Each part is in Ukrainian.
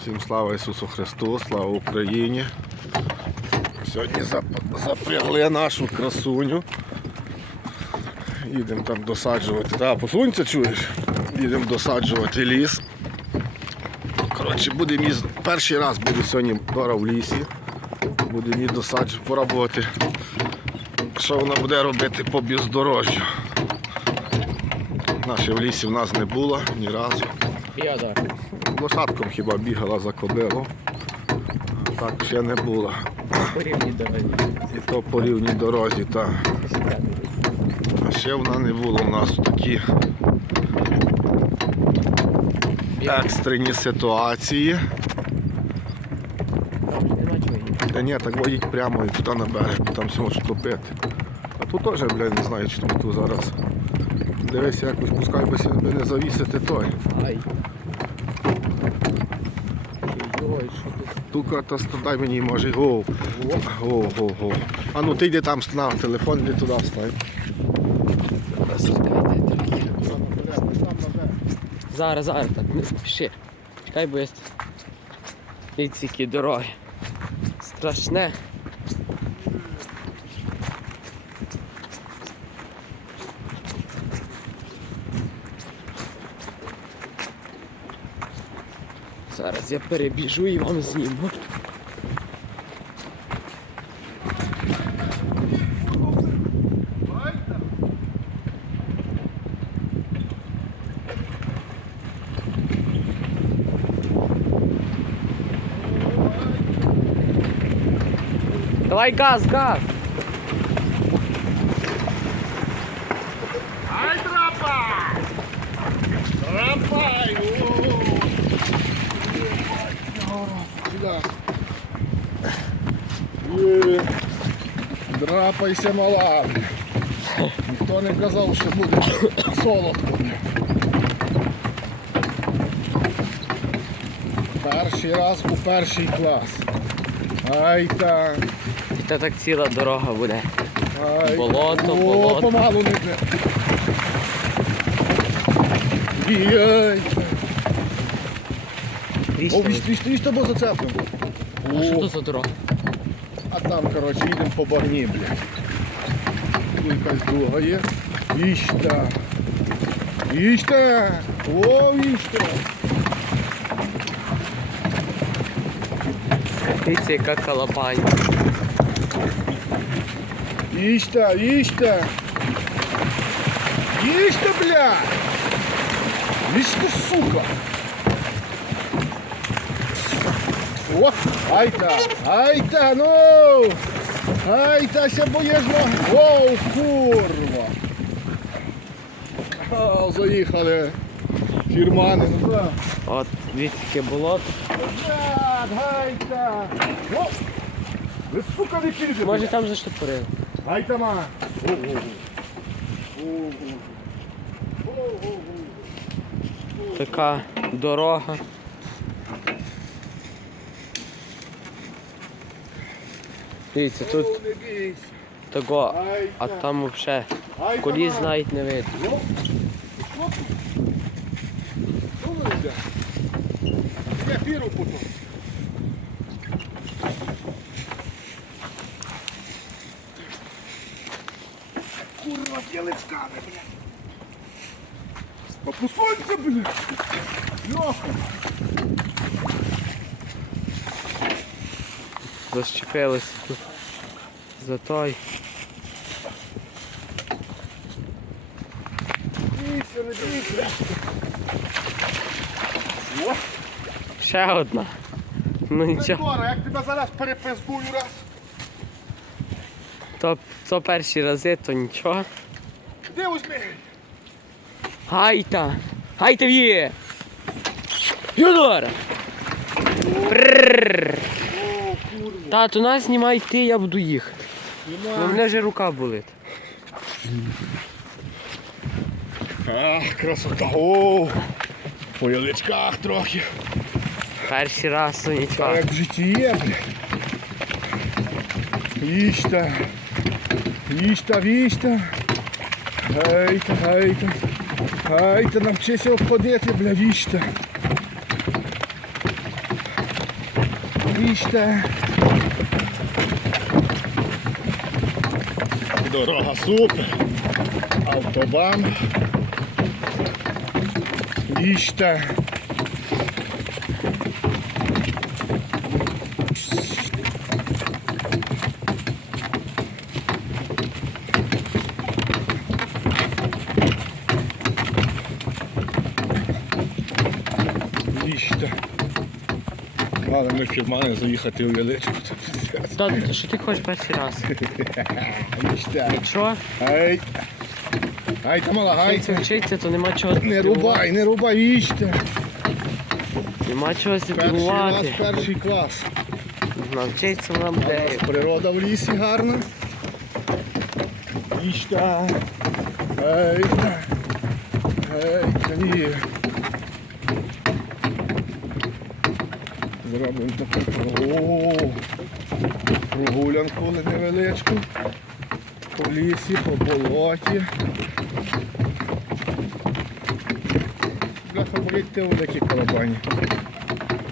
Всім слава Ісусу Христу, слава Україні. Сьогодні запрягли нашу красуню. Їдемо там досаджувати. Та, посунься, чуєш? Їдемо досаджувати ліс. Коротше, буде мій перший раз буде сьогодні Дора в лісі. Буде мені досаджувати, пробувати, що вона буде робити по бездорожжю. Наші в лісі в нас не було ні разу. Я да. Лошадком хіба бігала за кобилу. Так ще не було. По рівній дорозі. І то по рівній дорозі. Та. А ще вона не було у нас такі екстрені ситуації. Та ні, так водіть прямо і туди на берег, там все можуть топити. А тут теж, блядь, не знаю, чи тут зараз. Дивися, якось пускай би не завісити той. Ай. Ой, що тут? Тука та дай мені може Го. Го, го, го. А ну ти йди там на телефон, йди туди стань. Чекайте трохи. Зараз, зараз, так, не спіши. Чекай, бо є ці дороги. Страшне. Зараз я перебіжу і вам зніму. Давай газ, газ! Ай, трапа! Трапай! Сюда. Є. Драпайся, мала. Ніхто не казав, що буде солодко. Перший раз у перший клас. Ай так. І то так ціла дорога буде. Ай. Болото, О, болото. помалу не йде. Єй. О, віж, віж, віж тобі зацепимо. А що то за дорога? А там, коротше, їдемо по багні, блядь. Тут якась друга є. Віщта. Віщта. О, віщта. Дивіться, яка калабань. Віщта, віщта. Віщта, блядь. Віщта, сука. О, айта, айта, ну! Айта, ся боєш ноги. Оу, курва. О, заїхали. Фірмани, ну так. От, дивіться, яке болото. Назад, гайта. О, ви, сука, не підете. Може там заштопорили. Гайта, ма. Така дорога. Дивіться, тут того, а там взагалі коліс навіть не видно. Курва, з яличками, блядь. Попусонься, блядь. Льоха. Тут за той. Бійся, не бійся. Ще одна. Ну нічого. Прикора, як тебе зараз перепиздую раз. То, то перші рази, то нічого. Де візьми? Гайта! Гайта в'є! Юдора! Пррррр. О, курва. Тату, нас знімай ти, я буду їхати. Ну, мене вже рука болить. Ах, красота. О, по яличках трохи. Перший раз, то нічого. як в житті є, блядь. Віщта. Віщта, віщта. Гейта, гейта. Гейта, навчися обходити, бля, віщта. Їжте. Дорога супер. Автобан. Їжте. Їжте. Але ми фірмани заїхати у величку. Та, що ти хочеш перший раз? Їжте. Що? Ай. Ай, та мала, гай. Вчиться, вчиться, то нема чого Не рубай, не рубай, їжте. Нема чого Перший раз, здивувати. перший клас. Навчиться вона буде. Природа в лісі гарна. Їжте. Ей. Ей, ні. Зробимо таку прогулянку невеличку. По лісі, по болоті. Бляха болить ти великі карабані.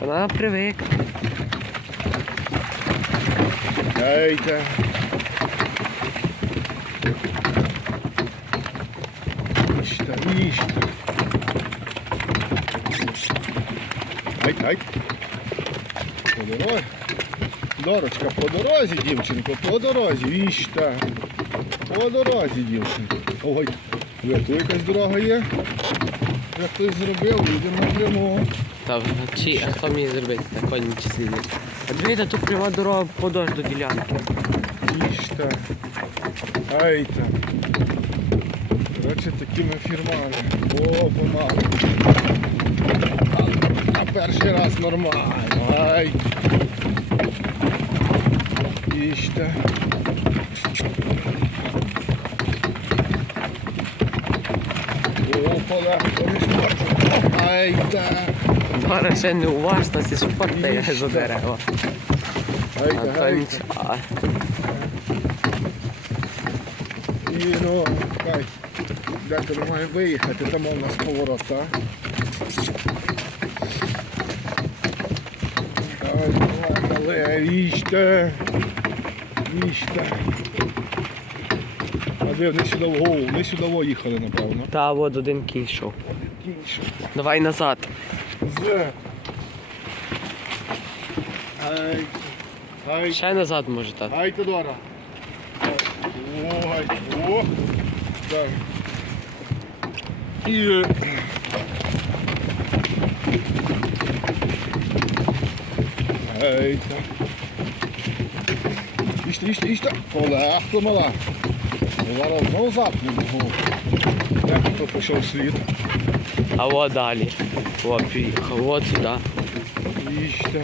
Вона привик. Дайте. Ай, ай. По дорозі. Дорочка, по дорозі, дівчинко, по дорозі, їжте. По дорозі, дівчинко. Ой, тут якась дорога є. Як хтось зробив, їдемо напряму. Та чи, а хто мені зробити так коні числі? А дивіться, тут пряма дорога подовж до ділянки. Їжте. Ай там. Коротше, такими фірмами. О, помалу. Перший раз нормально. Ай. Їжте. О, полегко між Ай та. Дора ще не уважна, це шпортає за дерева. Ай А та, та. І ну, хай. Деколи має виїхати, там у нас поворот, так? Ай, але їжте. Їжте. А де вони сюди вгору, вони сюди во їхали, напевно. Та от один кінь йшов. Кінче. Давай назад. З. Ай. Ай. Ще назад може так. Ай, Тодора. Ой, о. Так. І... Ей, так. Іште, іште, іште. Полегко, мала. Зараз знову запнемо. Як тут пішов слід. А от далі. О, приїхав, от сюди. Іште.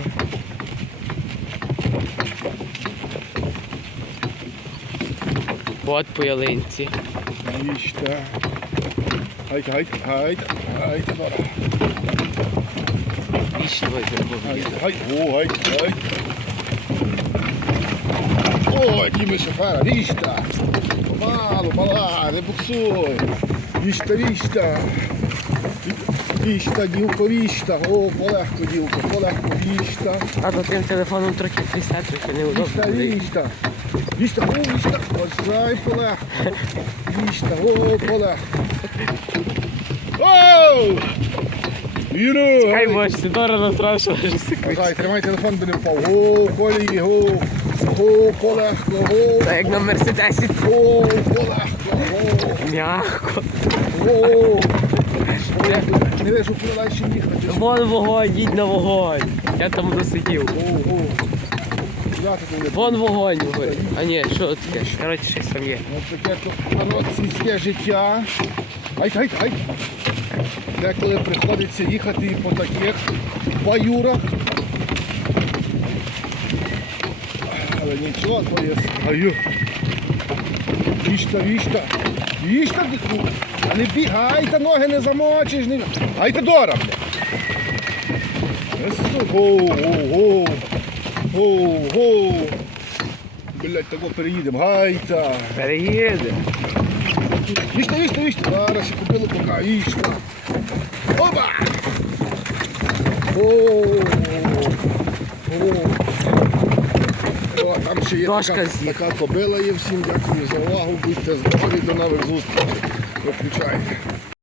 От по ялинці. Іште. Гайте, гайте, гайте, гайте, Тодора. isto vai ser uma vida. Ai, oh, ai, ai. Oi, aqui, meu chafarista. Malo, malade, é buxoi. Isterista. Vista, oh, Dilko, vista. O, polako, Dilko, polako, vista. Ako tem telefonom trochę pristaczy, to nie udobno. Vista, vista. Oh, vista, o, vista. Ozaj, polako. Vista, o, polako. Oh! Хай боже, Сидора настрашила, що секунд. Бажай, тримай телефон, би не впав. Го, колії, го. Го, полегко, го. Та як на Мерседесі Го, полегко, го. м'яко. Го. Не вижу, куди далі їхати. Вон вогонь, їдь на вогонь. Я там досидів. Го, го. Куди ти туди? Вон вогонь горить. А ні, що таке? Коротше, щось там є. Ось таке тут народ сільське життя. Ай, ай, ай. Деколи приходиться їхати і по таких баюрах. Але нічого, то є. Аю. Вішта, вішта. Вішта, дитку. А не бігай, та ноги не замочиш. Не... Ай, та дора. Гоу, гоу, гоу. Гоу, гоу. Блять, тако переїдемо. Гайта. Переїде. Вічно, вічно, вічно. Зараз і купили пока. Ішла. Опа! О, о, о. Там ще є Дошка така, така кобила є всім. Дякую за увагу. Будьте здорові, до нових зустрічей. Виключайте.